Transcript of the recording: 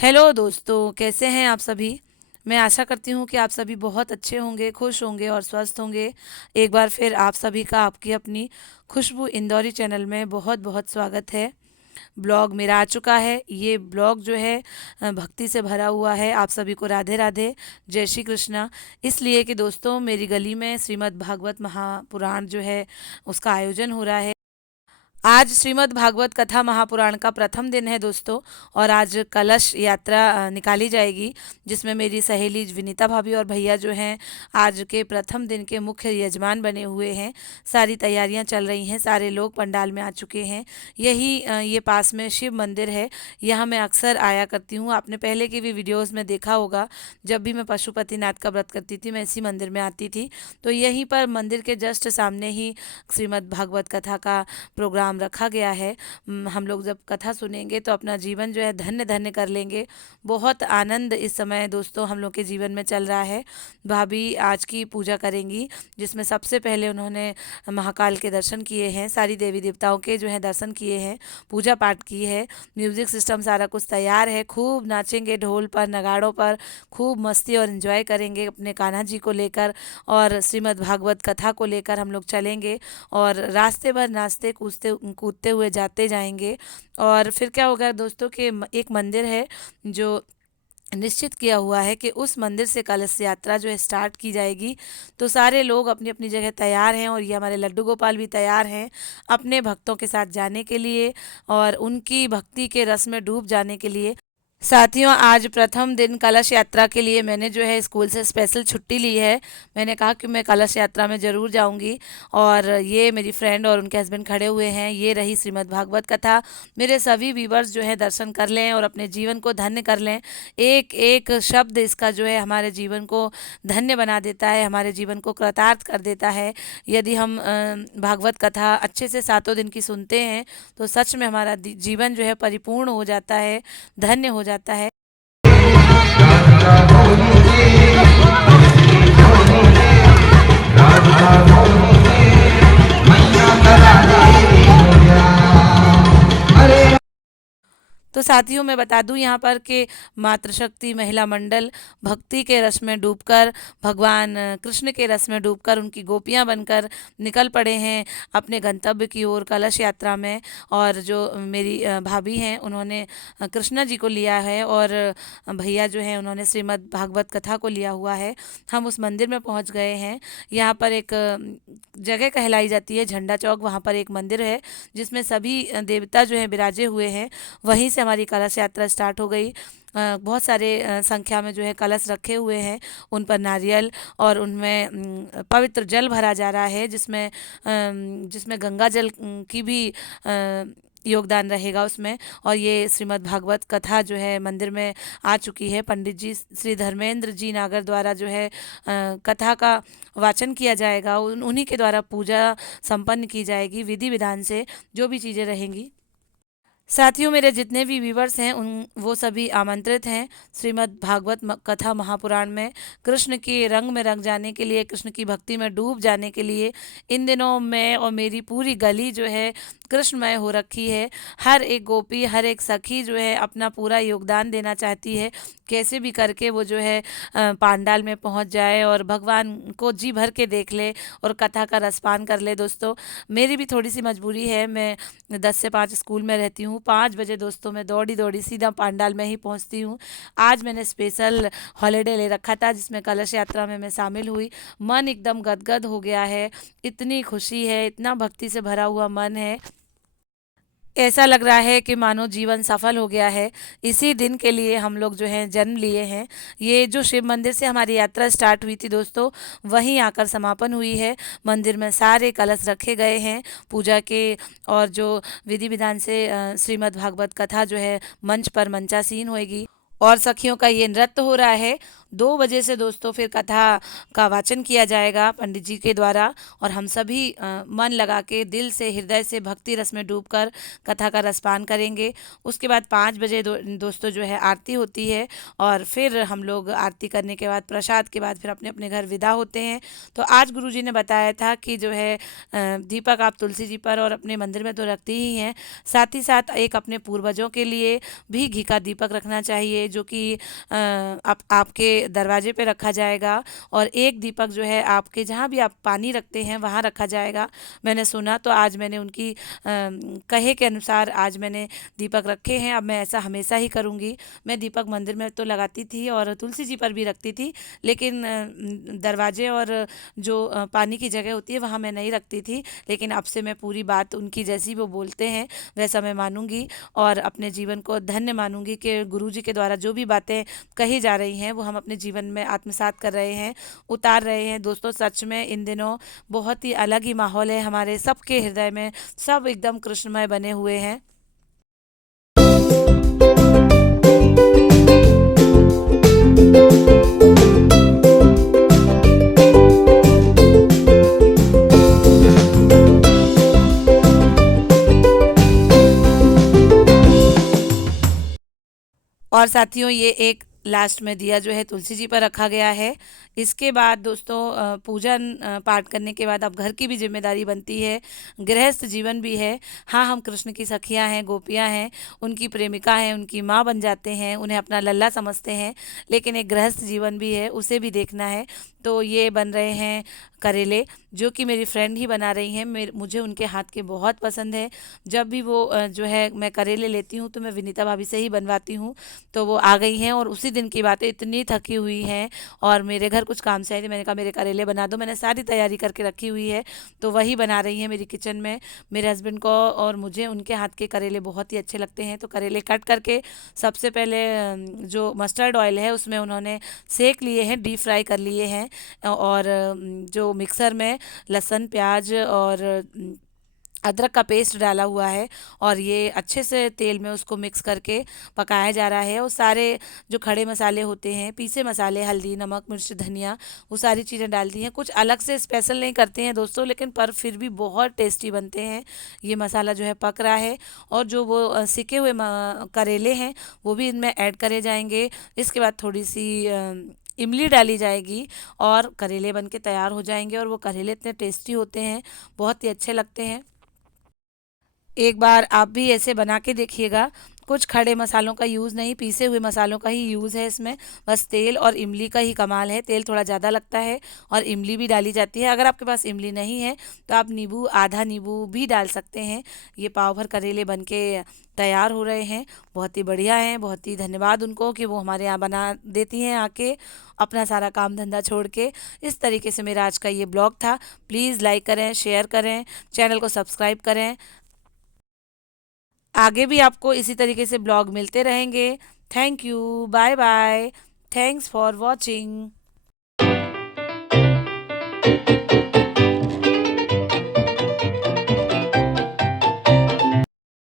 Hello दोस्तों, कैसे हैं आप सभी। मैं आशा करती हूँ कि आप सभी बहुत अच्छे होंगे, खुश होंगे और स्वस्थ होंगे। एक बार फिर आप सभी का आपकी अपनी खुशबू इंदौरी चैनल में बहुत बहुत स्वागत है। ब्लॉग मेरा आ चुका है। ये ब्लॉग जो है भक्ति से भरा हुआ है। आप सभी को राधे राधे, जय श्री कृष्णा। इसलिए कि दोस्तों मेरी गली में श्रीमद् भागवत महापुराण जो है उसका आयोजन हो रहा है। आज श्रीमद् भागवत कथा महापुराण का प्रथम दिन है दोस्तों। और आज कलश यात्रा निकाली जाएगी, जिसमें मेरी सहेली विनीता भाभी और भैया जो हैं आज के प्रथम दिन के मुख्य यजमान बने हुए हैं। सारी तैयारियां चल रही हैं, सारे लोग पंडाल में आ चुके हैं। ये पास में शिव मंदिर है। यहाँ मैं अक्सर आया करती हूँ। आपने पहले की भी वीडियोज़ में देखा होगा। जब भी मैं पशुपतिनाथ का व्रत करती थी मैं इसी मंदिर में आती थी। तो यहीं पर मंदिर के जस्ट सामने ही श्रीमद् भागवत कथा का प्रोग्राम रखा गया है। हम लोग जब कथा सुनेंगे तो अपना जीवन जो है धन्य धन्य कर लेंगे। बहुत आनंद इस समय दोस्तों हम लोग के जीवन में चल रहा है। भाभी आज की पूजा करेंगी, जिसमें सबसे पहले उन्होंने महाकाल के दर्शन किए हैं, सारी देवी देवताओं के जो है दर्शन किए हैं, पूजा पाठ की है। म्यूज़िक सिस्टम सारा कुछ तैयार है। खूब नाचेंगे ढोल पर, नगाड़ों पर, खूब मस्ती और इन्जॉय करेंगे अपने कान्हा जी को लेकर। और श्रीमद् भागवत कथा को लेकर हम लोग चलेंगे और रास्ते भर नाचते कूदते कूदते हुए जाते जाएंगे। और फिर क्या होगा दोस्तों कि एक मंदिर है जो निश्चित किया हुआ है कि उस मंदिर से कलश यात्रा जो है स्टार्ट की जाएगी। तो सारे लोग अपनी अपनी जगह तैयार हैं और ये हमारे लड्डू गोपाल भी तैयार हैं अपने भक्तों के साथ जाने के लिए और उनकी भक्ति के रस में डूब जाने के लिए। साथियों, आज प्रथम दिन कलश यात्रा के लिए मैंने जो है स्कूल से स्पेशल छुट्टी ली है। मैंने कहा कि मैं कलश यात्रा में ज़रूर जाऊंगी। और ये मेरी फ्रेंड और उनके हस्बैंड खड़े हुए हैं। ये रही श्रीमद् भागवत कथा। मेरे सभी व्यूवर्स जो है दर्शन कर लें और अपने जीवन को धन्य कर लें। एक एक शब्द इसका जो है हमारे जीवन को धन्य बना देता है, हमारे जीवन को कृतार्थ कर देता है। यदि हम भागवत कथा अच्छे से सातों दिन की सुनते हैं तो सच में हमारा जीवन जो है परिपूर्ण हो जाता है, धन्य हो जाता है। तो साथियों मैं बता दूं यहाँ पर कि मातृशक्ति महिला मंडल भक्ति के रस में डूबकर, भगवान कृष्ण के रस में डूबकर, उनकी गोपियाँ बनकर निकल पड़े हैं अपने गंतव्य की ओर कलश यात्रा में। और जो मेरी भाभी हैं उन्होंने कृष्णा जी को लिया है और भैया जो हैं उन्होंने श्रीमद् भागवत कथा को लिया हुआ है। हम उस मंदिर में पहुँच गए हैं। यहाँ पर एक जगह कहलाई जाती है झंडा चौक, वहाँ पर एक मंदिर है जिसमें सभी देवता जो हैं विराजे हुए हैं। वहीं से हमारी कलश यात्रा स्टार्ट हो गई। बहुत सारे संख्या में जो है कलश रखे हुए हैं, उन पर नारियल और उनमें पवित्र जल भरा जा रहा है, जिसमें गंगा जल की भी योगदान रहेगा उसमें। और ये श्रीमद् भागवत कथा जो है मंदिर में आ चुकी है। पंडित जी श्री धर्मेंद्र जी नागर द्वारा जो है कथा का वाचन किया जाएगा। उन्हीं के द्वारा पूजा संपन्न की जाएगी विधि विधान से, जो भी चीज़ें रहेंगी। साथियों, मेरे जितने भी व्यूवर्स हैं उन वो सभी आमंत्रित हैं श्रीमद् भागवत कथा महापुराण में कृष्ण के रंग में रंग जाने के लिए, कृष्ण की भक्ति में डूब जाने के लिए। इन दिनों मैं और मेरी पूरी गली जो है कृष्णमय हो रखी है। हर एक गोपी, हर एक सखी जो है अपना पूरा योगदान देना चाहती है, कैसे भी करके वो जो है पांडाल में पहुंच जाए और भगवान को जी भर के देख ले और कथा का रसपान कर ले। दोस्तों मेरी भी थोड़ी सी मजबूरी है। मैं 10 से 5 स्कूल में रहती हूँ। 5 बजे दोस्तों मैं दौड़ी दौड़ी सीधा पांडाल में ही पहुँचती हूँ। आज मैंने स्पेशल हॉलीडे ले रखा था जिसमें कलश यात्रा में मैं शामिल हुई। मन एकदम गदगद हो गया है, इतनी खुशी है, इतना भक्ति से भरा हुआ मन है। ऐसा लग रहा है कि मानो जीवन सफल हो गया है। इसी दिन के लिए हम लोग जो हैं जन्म लिए हैं। ये जो शिव मंदिर से हमारी यात्रा स्टार्ट हुई थी दोस्तों, वहीं आकर समापन हुई है। मंदिर में सारे कलश रखे गए हैं पूजा के। और जो विधि विधान से श्रीमद् भागवत कथा जो है मंच पर मंचासीन होएगी और सखियों का ये नृत्य हो रहा है। 2 बजे से दोस्तों फिर कथा का वाचन किया जाएगा पंडित जी के द्वारा, और हम सभी मन लगा के दिल से हृदय से भक्ति रस में डूबकर कथा का रसपान करेंगे। उसके बाद 5 बजे दोस्तों जो है आरती होती है, और फिर हम लोग आरती करने के बाद प्रसाद के बाद फिर अपने अपने घर विदा होते हैं। तो आज गुरुजी ने बताया था कि जो है दीपक आप तुलसी जी पर और अपने मंदिर में तो रखती ही हैं, साथ ही साथ एक अपने पूर्वजों के लिए भी घी का दीपक रखना चाहिए, जो कि आपके दरवाजे पे रखा जाएगा। और एक दीपक जो है आपके जहाँ भी आप पानी रखते हैं वहाँ रखा जाएगा। मैंने सुना तो आज मैंने उनकी कहे के अनुसार आज मैंने दीपक रखे हैं। अब मैं ऐसा हमेशा ही करूँगी। मैं दीपक मंदिर में तो लगाती थी और तुलसी जी पर भी रखती थी, लेकिन दरवाजे और जो पानी की जगह होती है वहाँ मैं नहीं रखती थी। लेकिन अब से मैं पूरी बात उनकी जैसी वो बोलते हैं वैसा मैं मानूंगी, और अपने जीवन को धन्य मानूंगी कि गुरुजी के द्वारा जो भी बातें कही जा रही हैं वो हम अपने जीवन में आत्मसात कर रहे हैं, उतार रहे हैं। दोस्तों सच में इन दिनों बहुत ही अलग ही माहौल है, हमारे सबके हृदय में सब एकदम कृष्णमय बने हुए हैं। और साथियों ये एक लास्ट में दिया जो है तुलसी जी पर रखा गया है। इसके बाद दोस्तों पूजन पाठ करने के बाद अब घर की भी जिम्मेदारी बनती है, गृहस्थ जीवन भी है। हाँ, हम कृष्ण की सखियां हैं, गोपियां हैं, उनकी प्रेमिका हैं, उनकी माँ बन जाते हैं, उन्हें अपना लल्ला समझते हैं, लेकिन एक गृहस्थ जीवन भी है, उसे भी देखना है। तो ये बन रहे हैं करेले, जो कि मेरी फ्रेंड ही बना रही हैं। मुझे उनके हाथ के बहुत पसंद है। जब भी वो जो है मैं करेले लेती हूँ तो मैं विनीता भाभी से ही बनवाती हूँ। तो वो आ गई हैं और उसी दिन की बात है, इतनी थकी हुई हैं और मेरे घर कुछ काम से आई थी। मैंने कहा मेरे करेले बना दो, मैंने सारी तैयारी करके रखी हुई है। तो वही बना रही हैं मेरी किचन में। मेरे हस्बैंड को और मुझे उनके हाथ के करेले बहुत ही अच्छे लगते हैं। तो करेले कट करके सबसे पहले जो मस्टर्ड ऑयल है उसमें उन्होंने सेक लिए हैं, डीप फ्राई कर लिए हैं, और जो मिक्सर में लहसुन प्याज और अदरक का पेस्ट डाला हुआ है, और ये अच्छे से तेल में उसको मिक्स करके पकाया जा रहा है। और सारे जो खड़े मसाले होते हैं, पीसे मसाले, हल्दी, नमक, मिर्च, धनिया, वो सारी चीज़ें डाल दी हैं। कुछ अलग से स्पेशल नहीं करते हैं दोस्तों, लेकिन पर फिर भी बहुत टेस्टी बनते हैं। ये मसाला जो है पक रहा है, और जो वो सिके हुए करेले हैं वो भी इनमें ऐड करे जाएंगे। इसके बाद थोड़ी सी इमली डाली जाएगी और करेले बन के तैयार हो जाएंगे। और वो करेले इतने टेस्टी होते हैं, बहुत ही अच्छे लगते हैं। एक बार आप भी ऐसे बना के देखिएगा। कुछ खड़े मसालों का यूज़ नहीं, पीसे हुए मसालों का ही यूज़ है इसमें। बस तेल और इमली का ही कमाल है। तेल थोड़ा ज़्यादा लगता है और इमली भी डाली जाती है। अगर आपके पास इमली नहीं है तो आप नींबू, आधा नींबू भी डाल सकते हैं। ये पाव भर करेले बन के तैयार हो रहे हैं। बहुत ही बढ़िया हैं। बहुत ही धन्यवाद उनको कि वो हमारे यहाँ बना देती हैं आके, अपना सारा काम धंधा छोड़ के। इस तरीके से मेरा आज का ये ब्लॉग था। प्लीज़ लाइक करें, शेयर करें, चैनल को सब्सक्राइब करें। आगे भी आपको इसी तरीके से ब्लॉग मिलते रहेंगे। Thank you, bye bye, thanks for watching.